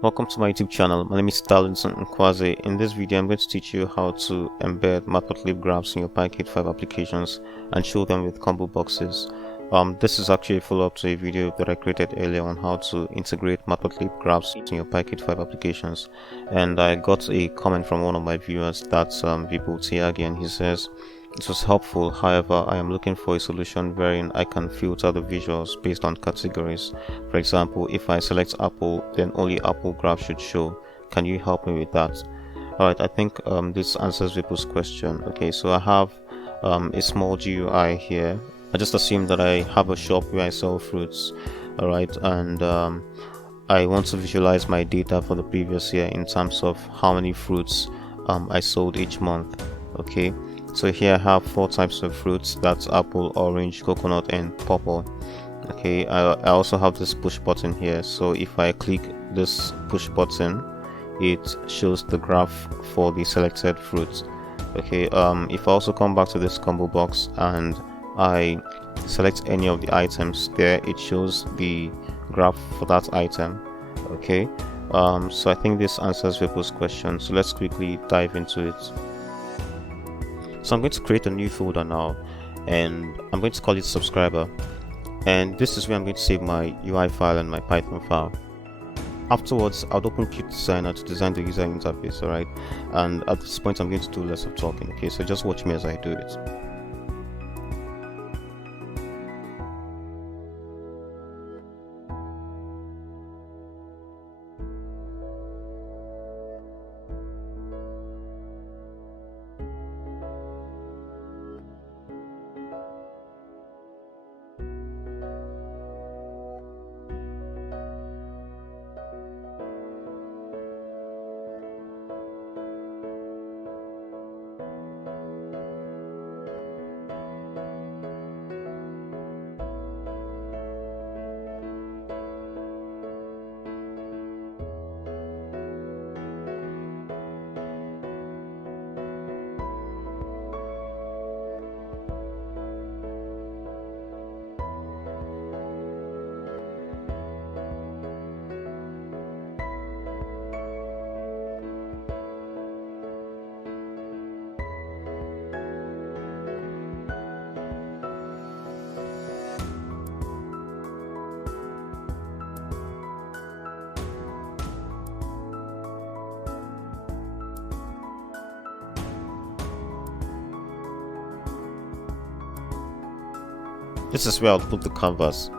Welcome to my YouTube channel. My name is Darlinson Nkwaze. In this video, I'm going to teach you how to embed Matplotlib graphs in your PyQt5 applications and show them with combo boxes. This is actually a follow-up to a video that I created earlier on how to integrate Matplotlib graphs in your PyQt5 applications. And I got a comment from one of my viewers, that's Vipul Tiagi, and he says, "It was helpful, however, I am looking for a solution wherein I can filter the visuals based on categories. For example, if I select Apple, then only Apple graph should show. Can you help me with that?" Alright, I think this answers people's question. Okay, so I have a small GUI here. I just assume that I have a shop where I sell fruits. Alright, and I want to visualize my data for the previous year in terms of how many fruits I sold each month. Okay, so here I have 4 types of fruits, that's apple, orange, coconut and purple. Okay, I also have this push button here, so if I click this push button, it shows the graph for the selected fruits. Okay, if I also come back to this combo box and I select any of the items there, it shows the graph for that item. Okay, so I think this answers people's question, so let's quickly dive into it. So I'm going to create a new folder now, and I'm going to call it subscriber, and this is where I'm going to save my UI file and my Python file. Afterwards, I'll open Qt Designer to design the user interface. Alright, and at this point I'm going to do less of talking. Okay, so just watch me as I do it. This is where I'll put the canvas.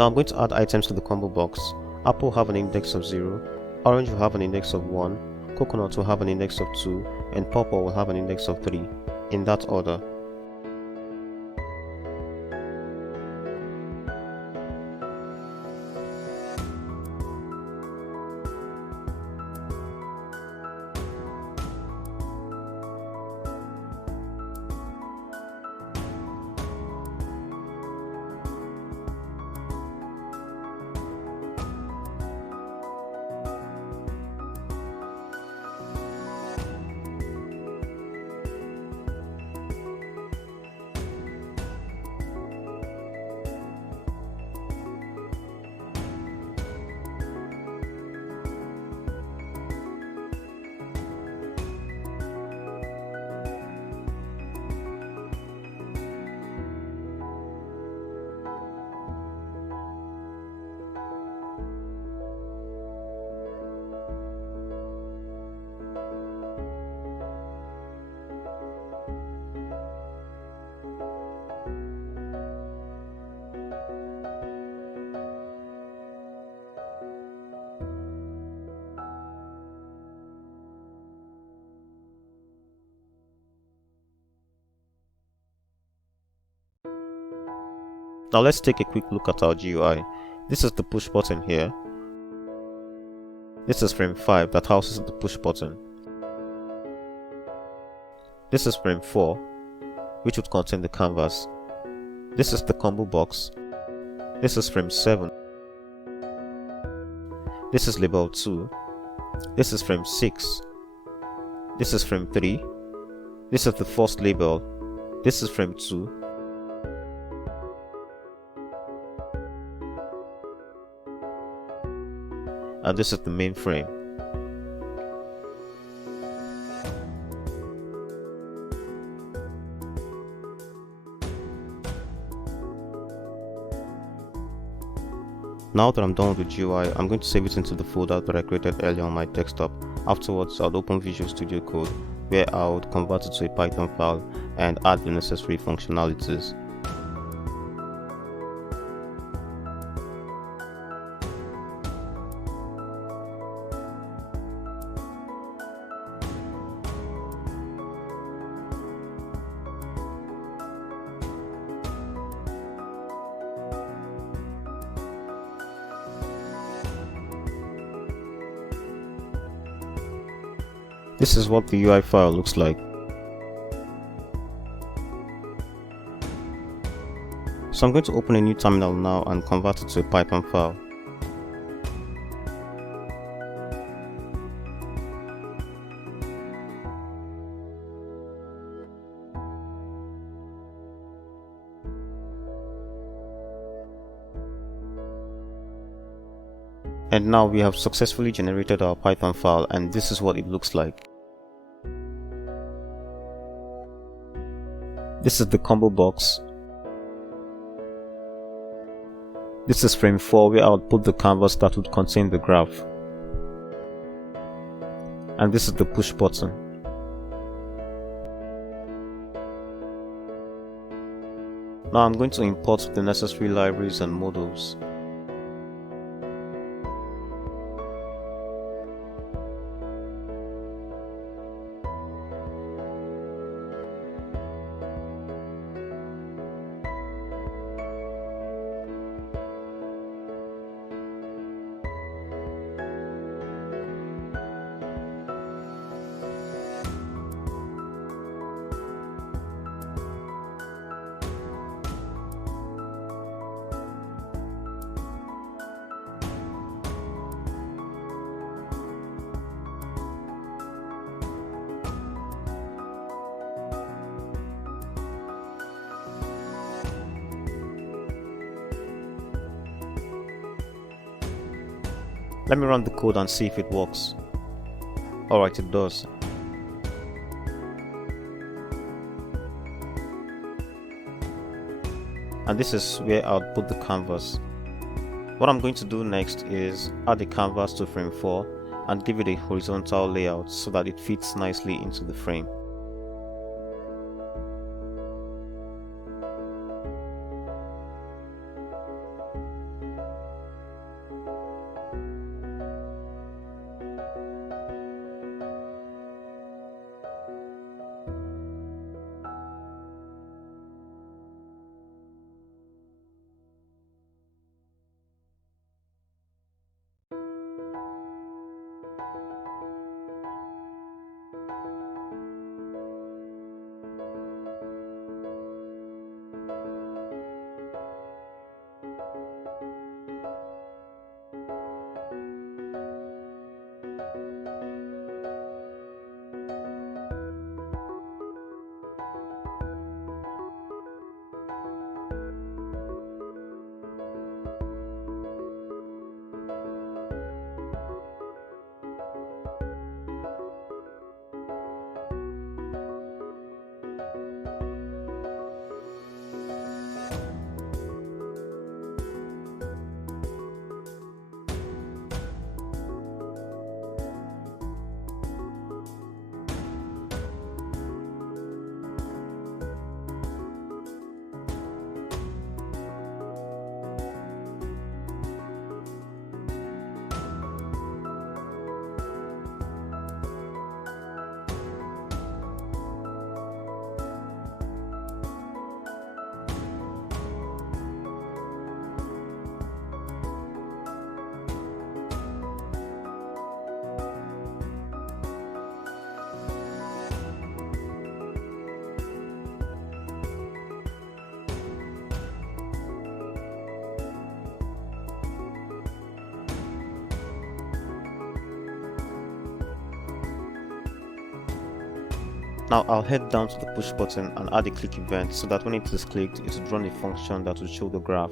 Now I'm going to add items to the combo box. Apple will have an index of 0, orange will have an index of 1, coconut will have an index of 2, and purple will have an index of 3, in that order. Now let's take a quick look at our GUI. This is the push button here. This is frame 5 that houses the push button. This is frame 4, which would contain the canvas. This is the combo box. This is frame 7. This is label 2. This is frame 6. This is frame 3. This is the first label. This is frame 2. And this is the main frame. Now that I'm done with the GUI, I'm going to save it into the folder that I created earlier on my desktop. Afterwards, I'll open Visual Studio Code, where I would convert it to a Python file and add the necessary functionalities. This is what the UI file looks like. So I'm going to open a new terminal now and convert it to a Python file. And now we have successfully generated our Python file, and this is what it looks like. This is the combo box. This is frame 4, where I would put the canvas that would contain the graph. And this is the push button. Now I'm going to import the necessary libraries and modules. Let me run the code and see if it works. Alright, it does. And this is where I'll put the canvas. What I'm going to do next is add the canvas to frame 4 and give it a horizontal layout so that it fits nicely into the frame. Now I'll head down to the push button and add a click event so that when it is clicked, it will run a function that will show the graph.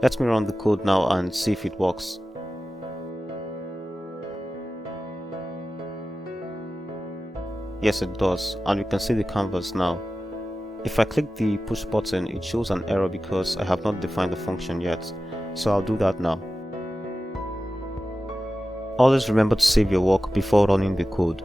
Let me run the code now and see if it works. Yes, it does, and we can see the canvas now. If I click the push button, it shows an error because I have not defined the function yet, so I'll do that now. Always remember to save your work before running the code.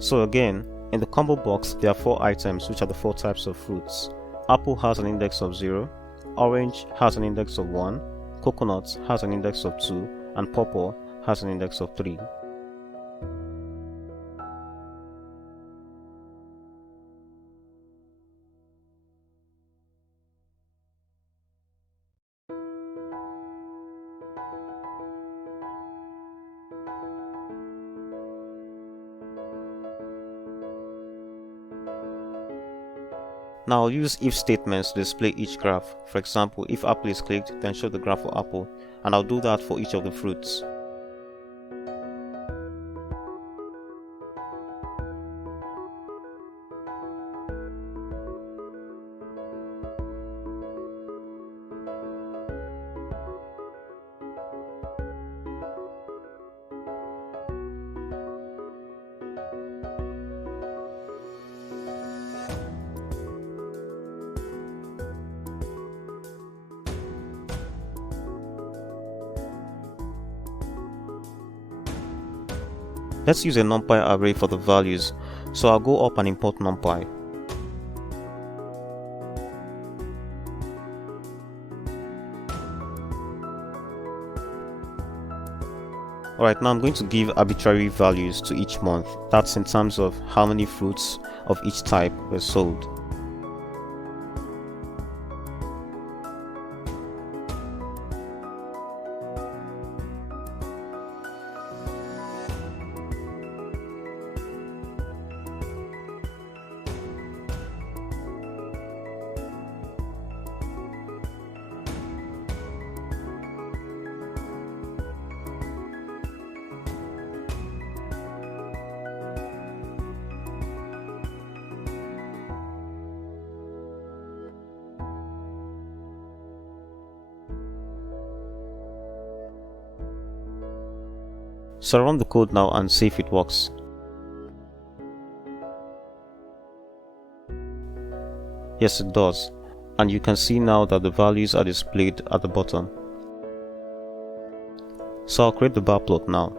So again, in the combo box, there are 4 items, which are the 4 types of fruits. Apple has an index of 0, orange has an index of 1, coconut has an index of 2, and pawpaw has an index of 3. Now I'll use if statements to display each graph. For example, if apple is clicked, then show the graph for apple, and I'll do that for each of the fruits. Let's use a Numpy array for the values, so I'll go up and import Numpy. Alright, now I'm going to give arbitrary values to each month. That's in terms of how many fruits of each type were sold. So run the code now and see if it works. Yes, it does, and you can see now that the values are displayed at the bottom. So I'll create the bar plot now.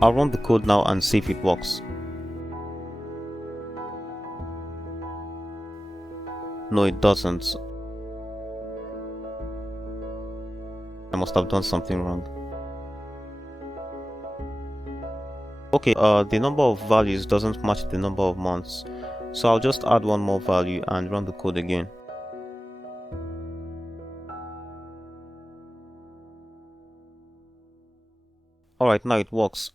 I'll run the code now and see if it works. No, it doesn't. I must have done something wrong. Okay, the number of values doesn't match the number of months, so I'll just add one more value and run the code again. Alright, now it works.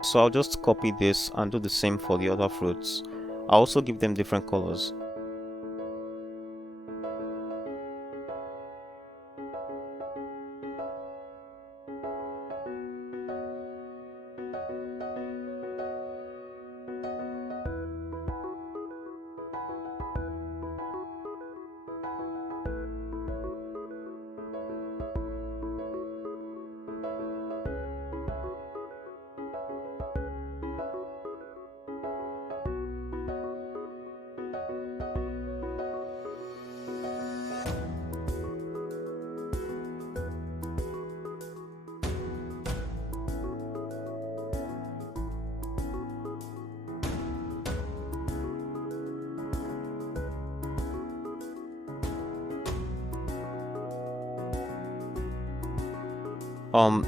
So I'll just copy this and do the same for the other fruits. I'll also give them different colors.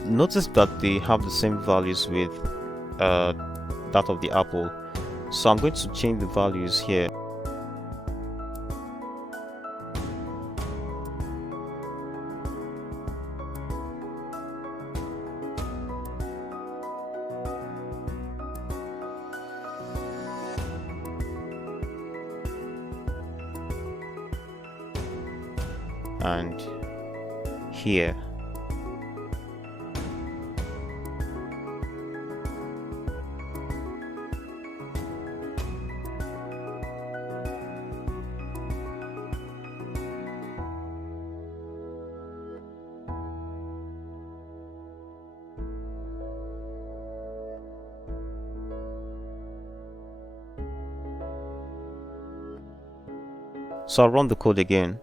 Notice that they have the same values with that of the apple, so I'm going to change the values here. And here. So I'll run the code again.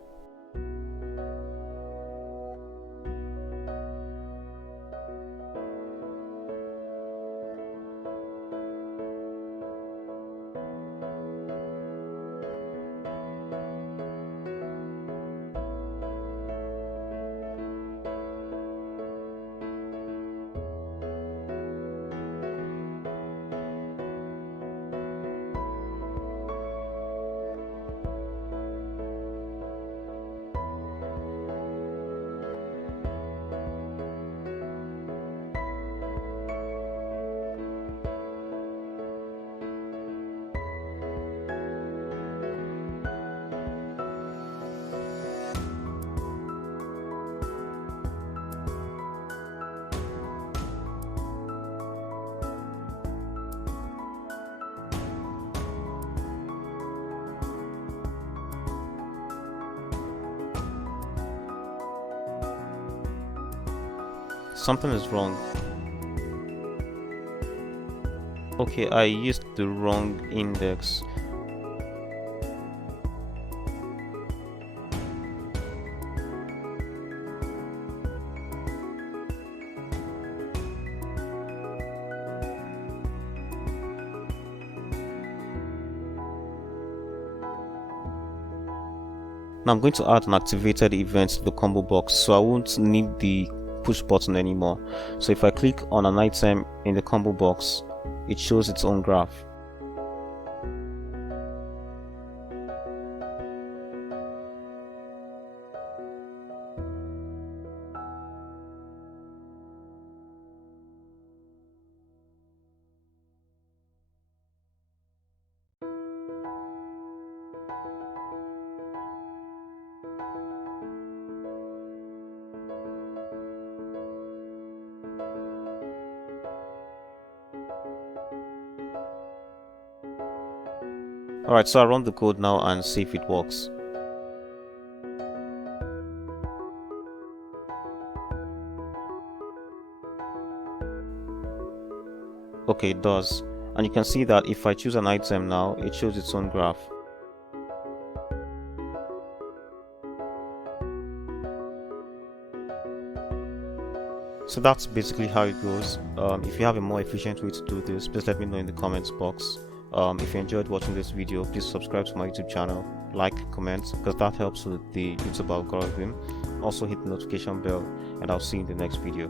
Something is wrong. Okay, I used the wrong index. Now I'm going to add an activated event to the combo box, so I won't need the push button anymore. So if I click on an item in the combo box, it shows its own graph. Alright, so I run the code now and see if it works. Okay, it does. And you can see that if I choose an item now, it shows its own graph. So that's basically how it goes. If you have a more efficient way to do this, please let me know in the comments box. If you enjoyed watching this video, please subscribe to my YouTube channel, like, comment, because that helps with the YouTube algorithm. Also hit the notification bell, and I'll see you in the next video.